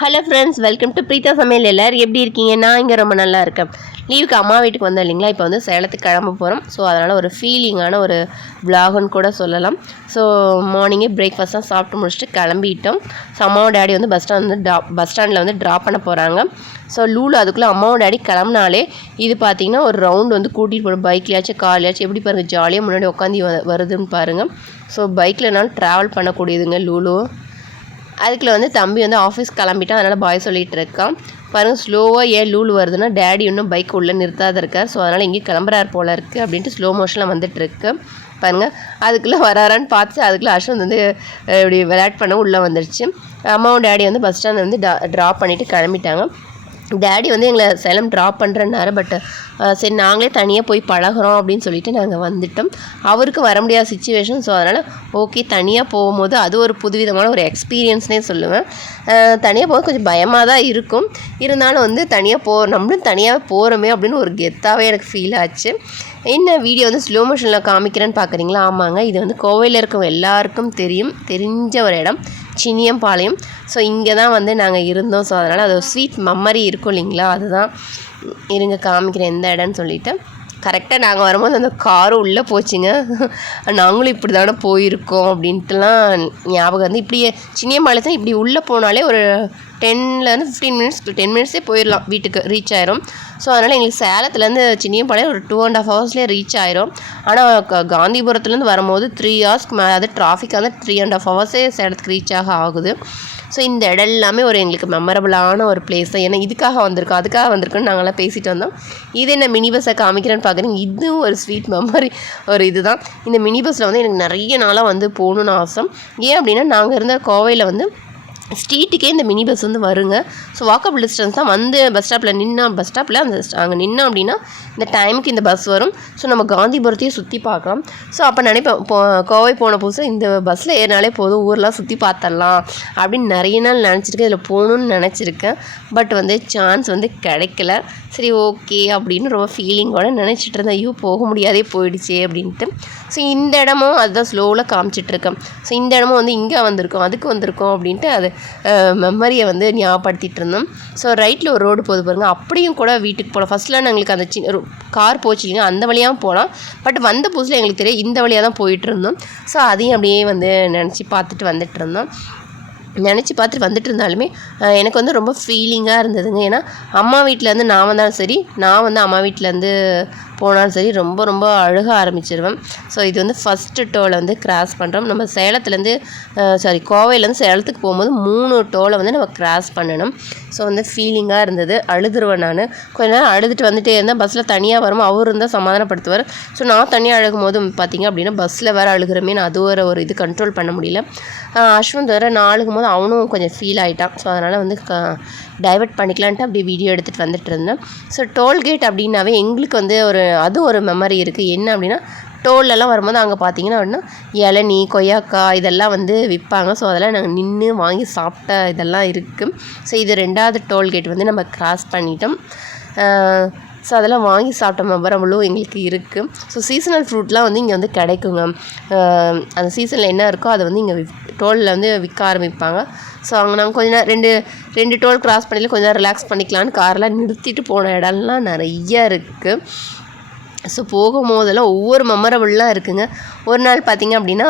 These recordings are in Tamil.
Hello friends welcome to Preetha சமையல் எல்லோரும் எப்படி இருக்கீங்க? நான் இங்கே ரொம்ப நல்லா இருக்கேன். லீவுக்கு அம்மா வீட்டுக்கு வந்தோம் இல்லைங்களா? இப்போ வந்து சேலத்துக்கு கிளம்ப போகிறோம் ஸோ அதனால் ஒரு ஃபீலிங்கான ஒரு விலாகுன்னு கூட சொல்லலாம். ஸோ மார்னிங்கே பிரேக்ஃபாஸ்ட்டாக சாப்பிட்டு முடிச்சுட்டு கிளம்பிட்டோம். ஸோ அம்மாவும் டேடி வந்து பஸ் ஸ்டாண்ட் வந்து பஸ் ஸ்டாண்டில் வந்து ட்ராப் பண்ண போகிறாங்க ஸோ லூலு அதுக்குள்ளே அம்மாவும் டேடி கிளம்புனாலே இது பார்த்தீங்கன்னா ஒரு ரவுண்ட் வந்து கூட்டிகிட்டு போகணும் பைக்லையாச்சும் கார்லையாச்சும் எப்படி பாருங்கள் ஜாலியாக முன்னாடி உட்காந்து வருதுன்னு பாருங்கள் ஸோ பைக்கில்னாலும் ட்ராவல் பண்ணக்கூடியதுங்க லூலு. அதுக்குள்ள வந்து தம்பி வந்து ஆஃபீஸ் கிளம்பிட்டான் அதனால் பாய் சொல்லிகிட்டு இருக்கான். பாருங்கள் ஸ்லோவாக ஏன் லூல் வருதுன்னா டேடி இன்னும் பைக் உள்ளே நிறுத்தாத இருக்கார். ஸோ அதனால் இங்கேயும் கிளம்புறாரு போல இருக்குது அப்படின்ட்டு ஸ்லோ மோஷனில் வந்துட்டு இருக்கு. பாருங்கள் அதுக்குள்ளே வராரான்னு பார்த்து அதுக்குள்ளே அஸ்வந்த் வந்து இப்படி விளையாட் பண்ண உள்ளே வந்துடுச்சு அம்மாவும் டேடி வந்து பஸ் ஸ்டாண்ட் வந்து ட்ராப் பண்ணிவிட்டு கிளம்பிட்டாங்க. டேடி வந்து எங்களை சேலம் ட்ராப் பண்ணுறேன்னாரு பட் சரி நாங்களே தனியாக போய் பழகிறோம் அப்படின்னு சொல்லிட்டு நாங்கள் வந்துட்டோம். அவருக்கு வர முடியாத சுச்சுவேஷன் ஸோ அதனால் ஓகே தனியாக போகும்போது அது ஒரு புதுவிதமான ஒரு எக்ஸ்பீரியன்ஸ்னே சொல்லுவேன். தனியாக போக கொஞ்சம் பயமாக தான் இருக்கும். இருந்தாலும் வந்து தனியாக போ நம்மளும் தனியாக போகிறோமே அப்படின்னு ஒரு கெத்தாகவே எனக்கு ஃபீல் ஆச்சு. என்ன வீடியோ வந்து ஸ்லோ மோஷனில் காமிக்கிறேன்னு பார்க்குறீங்களா ஆமாங்க இது வந்து கோவையில் இருக்கவங்க எல்லாருக்கும் தெரியும் தெரிஞ்ச ஒரு இடம். சினியம்பாளையம் ஸோ இங்கே தான் வந்து நாங்கள் இருந்தோம். ஸோ அதனால் அது ஸ்வீட் மெம்மரி இருக்கும் இல்லைங்களா? அதுதான் இருங்க காமிக்கிறேன் எந்த இடம்னு சொல்லிவிட்டு கரெக்டாக நாங்கள் வரும்போது அந்த காரும் உள்ளே போச்சுங்க. நாங்களும் இப்படி தானே போயிருக்கோம் அப்படின்ட்டுலாம் ஞாபகம் வந்து இப்படியே சின்னியம்பாளையத்தில் இப்படி உள்ளே போனாலே ஒரு டென்லேருந்து ஃபிஃப்டீன் மினிட்ஸ் டென் மினிட்ஸே போயிடலாம் வீட்டுக்கு ரீச் ஆயிரும். ஸோ அதனால் எங்களுக்கு சேலத்துலேருந்து சின்னியம்பாளையம் ஒரு டூ அண்ட் ஆஃப் ஹவர்ஸ்லேயே ரீச் ஆயிரும். ஆனால் காந்திபுரத்துலேருந்து வரும்போது த்ரீ ஹவர்ஸ்க்கு மேலே அது டிராஃபிக் வந்து த்ரீ அண்ட் ஆஃப் ஹவர்ஸே சேலத்துக்கு ரீச் ஆக ஆகுது. ஸோ இந்த இடம் எல்லாமே ஒரு எங்களுக்கு மெமரபுளான ஒரு பிளேஸ் தான். ஏன்னா இதுக்காக வந்திருக்கோம் அதுக்காக வந்திருக்கோம்னு நாங்களாம் பேசிட்டு வந்தோம். இது என்ன மினி பஸ்ஸை காமிக்கிறேன்னு பார்க்குறீங்க. இதுவும் ஒரு ஸ்வீட் மெமரி ஒரு இது தான் இந்த மினி பஸ்ஸில் வந்து எனக்கு நிறைய நாளாக வந்து போகணுன்னு ஆசை. ஏன் அப்படின்னா நாங்கள் இருந்த கோவையில் வந்து ஸ்ட்ரீட்டுக்கே இந்த மினி பஸ் வந்து வருங்க. ஸோ வாக்கபிள் டிஸ்டன்ஸ் தான் வந்து பஸ் ஸ்டாப்பில் நின்னா பஸ் ஸ்டாப்பில் அந்த அங்கே நின்னா அப்படின்னா இந்த டைமுக்கு இந்த பஸ் வரும். ஸோ நம்ம காந்திபுரத்தையும் சுற்றி பார்க்கலாம். ஸோ அப்போ நினைப்பேன் இப்போ கோவை போன புதுசு இந்த பஸ்ஸில் ஏறினாலே போதும் ஊரெலாம் சுற்றி பார்த்துடலாம் அப்படின்னு நிறைய நாள் நினச்சிருக்கேன். இதில் போகணுன்னு நினச்சிருக்கேன். பட் வந்து சான்ஸ் வந்து கிடைக்கல. சரி ஓகே அப்படின்னு ரொம்ப ஃபீலிங்கோட நினச்சிட்டு இருந்தேன். ஐயோ போக முடியாதே போயிடுச்சே அப்படின்ட்டு. ஸோ இந்த இடமும் அதுதான் ஸ்லோவில் காமிச்சிட்ருக்கேன் ஸோ இந்த இடமும் வந்து இங்கே வந்திருக்கோம் அதுக்கு வந்திருக்கோம் அப்படின்ட்டு அது மெமரியை வந்து ஞாபகப்படுத்திட்டு இருந்தோம். ஸோ ரைட்டில் ஒரு ரோடு போகுது பாருங்கள் அப்படியும் கூட வீட்டுக்கு போகலாம் ஃபஸ்ட்லாம் எங்களுக்கு அந்த சின்ன கார் போச்சு இல்லைங்க அந்த வழியாகவும் போகலாம் பட் வந்த புதுசில் எங்களுக்கு தெரியும் இந்த வழியாக தான் போயிட்டு இருந்தோம். ஸோ அதையும் அப்படியே வந்து நினச்சி பார்த்துட்டு வந்துட்டு இருந்தோம். நினச்சி பார்த்துட்டு வந்துட்டு இருந்தாலுமே எனக்கு வந்து ரொம்ப ஃபீலிங்காக இருந்ததுங்க. ஏன்னா அம்மா வீட்டிலேருந்து நான் வந்தாலும் சரி நான் வந்து அம்மா வீட்டிலேருந்து போனாலும் சரி ரொம்ப ரொம்ப அழுக ஆரம்பிச்சிருவேன். ஸோ இது வந்து ஃபஸ்ட்டு டோலை வந்து கிராஸ் பண்ணுறோம் நம்ம சேலத்துலேருந்து சாரி கோவையிலேருந்து சேலத்துக்கு போகும்போது மூணு டோலை வந்து நம்ம கிராஸ் பண்ணணும். ஸோ வந்து ஃபீலிங்காக இருந்தது. அழுதுருவேன் நான். கொஞ்ச நேரம் அழுதுட்டு வந்துட்டே இருந்தேன். பஸ்ஸில் தனியாக வரும் அவர் இருந்தால் சமாதானப்படுத்துவார். ஸோ நான் தனியாக அழுகும் போது பார்த்திங்க அப்படின்னா பஸ்ஸில் வேறு அழுகிறமே நான் அது ஒரு ஒரு இது கண்ட்ரோல் பண்ண முடியல. அஸ்வந்த் வேறு நான் அழுகும் போது அவனும் கொஞ்சம் ஃபீல் ஆகிட்டான் ஸோ அதனால் வந்து க டைவெர்ட் பண்ணிக்கலான்ட்டு அப்படி வீடியோ எடுத்துகிட்டு வந்துட்டு இருந்தேன். ஸோ டோல்கேட் அப்படின்னாவே எங்களுக்கு வந்து ஒரு அது ஒரு மெமரி இருக்குது என்ன அப்படின்னா டோல்லலாம் வரும்போது அங்கே பார்த்தீங்கன்னா அப்படின்னா இளநீ கொய்யாக்காய் இதெல்லாம் வந்து விற்பாங்க ஸோ அதெல்லாம் நாங்கள் நின்று வாங்கி சாப்பிட்ட இதெல்லாம் இருக்குது ஸோ இது ரெண்டாவது டோல்கேட் வந்து நம்ம கிராஸ் பண்ணிட்டோம். ஸோ அதெல்லாம் வாங்கி சாப்பிட்ட மெமரபுளும் எங்களுக்கு இருக்குது ஸோ சீசனல் ஃப்ரூட்லாம் வந்து இங்கே வந்து கிடைக்குங்க. அந்த சீசனில் என்ன இருக்கோ அதை வந்து இங்கே டோலில் வந்து விற்க ஆரம்பிப்பாங்க. ஸோ அங்கே நாங்கள் கொஞ்ச நேரம் ரெண்டு ரெண்டு டோல் கிராஸ் பண்ணியில் கொஞ்சம் ரிலாக்ஸ் பண்ணிக்கலான்னு காரெலாம் நிறுத்திட்டு போன இடம்லாம் நிறைய இருக்குது ஸோ போகும்போதெல்லாம் ஒவ்வொரு மெமரபுளாக இருக்குங்க. ஒரு நாள் பார்த்திங்க அப்படின்னா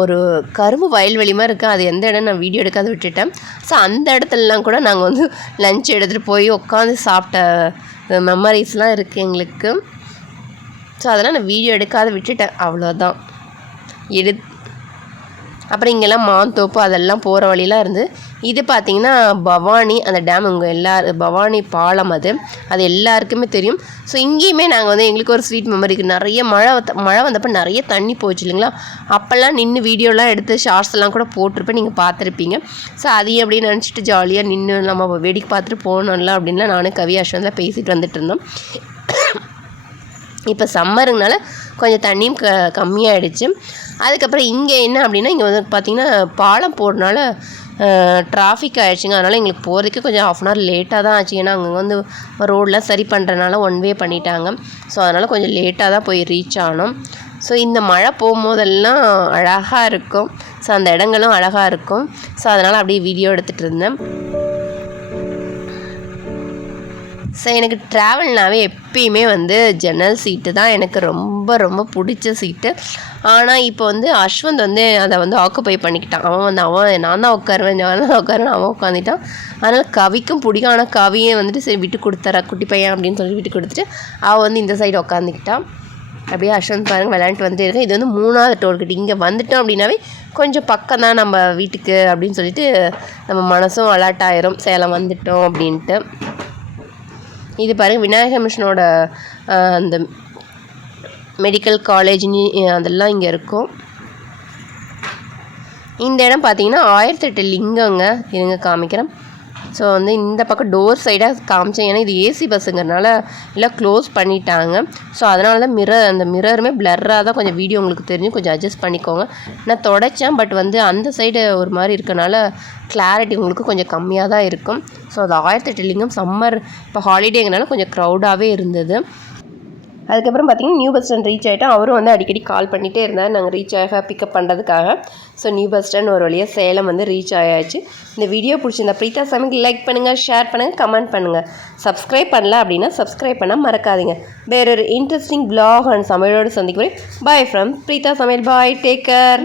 ஒரு கரும்பு வயல்வெளி மாதிரி இருக்குது அது எந்த இடம் நான் வீடியோ எடுக்காத விட்டுட்டேன். ஸோ அந்த இடத்துலலாம் கூட நாங்கள் வந்து லஞ்ச் எடுத்துகிட்டு போய் உட்காந்து சாப்பிட்ட மெமரிஸ்லாம் இருக்குது எங்களுக்கு. ஸோ அதெல்லாம் நான் வீடியோ எடுக்காத விட்டுட்டேன். அவ்வளோதான் எடு அப்புறம் இங்கெல்லாம் மாந்தோப்பு அதெல்லாம் போகிற வழியெலாம் இருந்து இது பார்த்திங்கன்னா பவானி அந்த டேம் இங்கே எல்லா பவானி பாலம் அது. அது எல்லாருக்குமே தெரியும். ஸோ இங்கேயுமே நாங்கள் வந்து எங்களுக்கு ஒரு ஸ்வீட் மெமரிக்கு நிறைய மழை மழை வந்தப்போ நிறைய தண்ணி போச்சு இல்லைங்களா? அப்போல்லாம் நின்று வீடியோலாம் எடுத்து ஷார்ட்ஸ்லாம் கூட போட்டிருப்பேன். நீங்கள் பார்த்துருப்பீங்க. ஸோ அதையும் அப்படியே நினச்சிட்டு ஜாலியாக நின்று நம்ம வேடிக்கை பார்த்துட்டு போகணும்ல அப்படின்லாம் நானும் கவி அஸ்வந்தான் பேசிட்டு வந்துட்டு இருந்தோம். இப்போ சம்மருங்கனால கொஞ்சம் தண்ணியும் க கம்மியாகிடுச்சு அதுக்கப்புறம் இங்கே என்ன அப்படின்னா இங்கே வந்து பார்த்திங்கன்னா பாலம் போடுறனால டிராஃபிக் ஆகிடுச்சிங்க அதனால் எங்களுக்கு போகிறதுக்கு கொஞ்சம் ஆஃப் அன் ஹவர் லேட்டாக தான் ஆச்சு. ஏன்னா அங்கே வந்து ரோடெலாம் சரி பண்ணுறனால ஒன் வே பண்ணிட்டாங்க. ஸோ அதனால் கொஞ்சம் லேட்டாக தான் போய் ரீச் ஆனோம். ஸோ இந்த மழை போகும்போதெல்லாம் அழகாக இருக்கும். ஸோ அந்த இடங்களும் அழகாக இருக்கும். ஸோ அதனால் அப்படியே வீடியோ எடுத்துகிட்டு இருந்தேன். ஸோ எனக்கு ட்ராவல்னாவே எப்பயுமே வந்து ஜன்னல் சீட்டு தான். எனக்கு ரொம்ப ரொம்ப பிடிச்ச சீட்டு ஆனால் இப்போ வந்து அஸ்வந்த் வந்து அதை வந்து ஆக்குப்பை பண்ணிக்கிட்டான். அவன் வந்து அவன் நான் தான் உட்காருவேன் நான் தான் உட்காருவேன் அவன் உட்காந்துட்டான் அதனால் கவிக்கும் பிடிக்கும். ஆனால் கவியே வந்துட்டு சரி விட்டு கொடுத்துறா குட்டி பையன் அப்படின்னு சொல்லி விட்டு கொடுத்துட்டு அவள் வந்து இந்த சைடு உட்காந்துக்கிட்டான் அப்படியே அஸ்வந்த் பாருங்க விளையாண்டு வந்துட்டு இருக்கேன் இது வந்து மூணாவது டோல்கேட் இங்கே வந்துட்டோம் அப்படின்னாவே கொஞ்சம் பக்கம் தான் நம்ம வீட்டுக்கு அப்படின்னு சொல்லிட்டு நம்ம மனசும் அலர்ட் ஆயிரும். சேலம் வந்துட்டோம் அப்படின்ட்டு. இது பாருங்கள் விநாயகர் மிஷனோட அந்த மெடிக்கல் காலேஜ் அதெல்லாம் இங்கே இருக்கும். இந்த இடம் பார்த்தீங்கன்னா ஆயிரத்தெட்டு லிங்கங்க இருங்க காமிக்கிறேன். ஸோ வந்து இந்த பக்கம் டோர் சைடாக காமிச்சேன். ஏன்னா இது ஏசி பஸ்ஸுங்கிறனால எல்லாம் க்ளோஸ் பண்ணிட்டாங்க. ஸோ அதனால தான் மிரர் அந்த மிரருமே பிளர்ராக தான் கொஞ்சம் வீடியோ உங்களுக்கு தெரிஞ்சு கொஞ்சம் அட்ஜஸ்ட் பண்ணிக்கோங்க. நான் தொடச்சேன் பட் வந்து அந்த சைடு ஒரு மாதிரி இருக்கனால கிளாரிட்டி உங்களுக்கு கொஞ்சம் கம்மியாக தான் இருக்கும். ஸோ அது ஆயிரத்தெட்டு லிங்கம் சம்மர் இப்போ ஹாலிடேங்கிறனால கொஞ்சம் க்ரௌடாகவே இருந்தது. அதுக்கப்புறம் பார்த்தீங்கன்னா நியூ பஸ் ஸ்டாண்ட் ரீச் ஆகிட்டோம் அவரும் வந்து அடிக்கடி கால் பண்ணிகிட்டே இருந்தார். நாங்கள் ரீச் ஆக பிக்கப் பண்ணுறதுக்காக ஸோ நியூ பஸ் ஸ்டாண்ட் ஒரு வழியாக சேலம் வந்து ரீச் ஆயாச்சு. இந்த வீடியோ பிடிச்சிருந்தா பிரீதா சாமிக்கு லைக் பண்ணுங்கள் ஷேர் பண்ணுங்கள் கமெண்ட் பண்ணுங்கள் சப்ஸ்கிரைப் பண்ணல அப்படின்னா சப்ஸ்கிரைப் பண்ணால் மறக்காதீங்க. வேறொரு இன்ட்ரெஸ்டிங் பிளாக் அண்ட் சமையலோடு சந்திக்கிறேன் பாய் ஃப்ரம் பிரீதா சமையல் பாய் டேக் கேர்